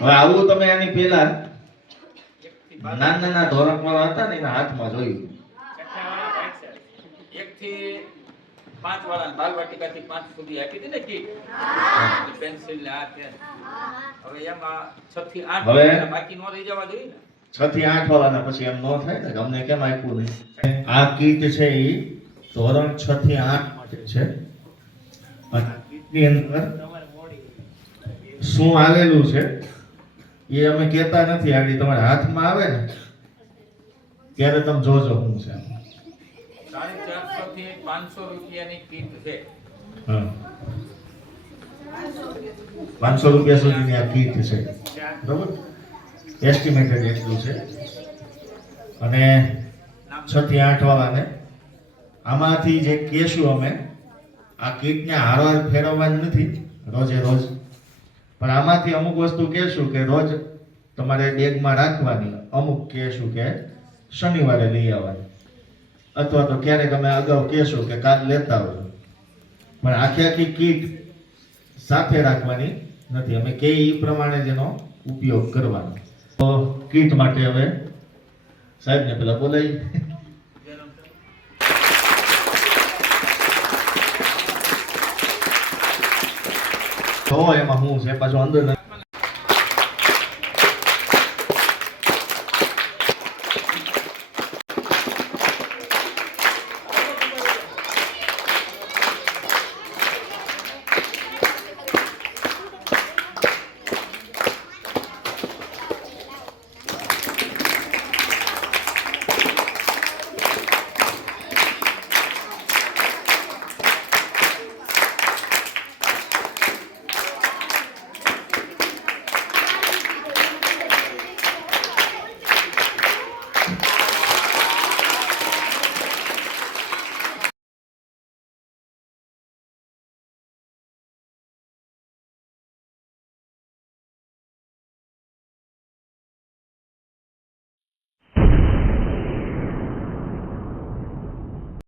હવે આવું તમે આની પહેલા નાના ધોરણમાં હતા ને એના હાથમાં જોયું. 1 થી 5 વાળા બાલવાટિકા થી 5 સુધી આપી હતી ને કીટ પેન્સિલ ને આ પેન. હવે એમાં 6 થી 8 હવે બાકી નો રહી જવા જોઈએ ને. 6 થી 8 વાળાના પછી એમ ન થાય ને કે અમને કેમ આપ્યું નહીં. આ કીટ છે એ ધોરણ 6 થી 8 માટે છે. અને આ કીટની અંદર શું આવેલું છે એ અમે કહેતા નથી. આગળ તમારા હાથમાં આવે ને ત્યારે તમે જોજો શું છે. 450 થી 500 રૂપિયાની કીટ છે. હા, 500 રૂપિયા સુધીની આ કીટ છે, બરોબર? એસ્ટિમેટેડ એટલું છે. અને 6 થી 8 વાળાને આમાંથી જે કહેશું અમે, આ કીટને હારવાર ફેરવવાની નથી રોજે રોજ, પણ આમાંથી અમુક વસ્તુ કહેશું કે રોજ તમારે બેગમાં રાખવાની, અમુક કહેશું કે શનિવારે લઈ આવવાની, અથવા તો ક્યારેક અમે અગાઉ કહેશું કે કાલ લેતા આવજો. પણ આખી કીટ સાથે રાખવાની નથી. અમે કે એ પ્રમાણે જેનો ઉપયોગ કરવાનો. તો કીટ માટે હવે સાહેબને પેલા બોલાવી. તો એમાં શું છે પાછું અંદર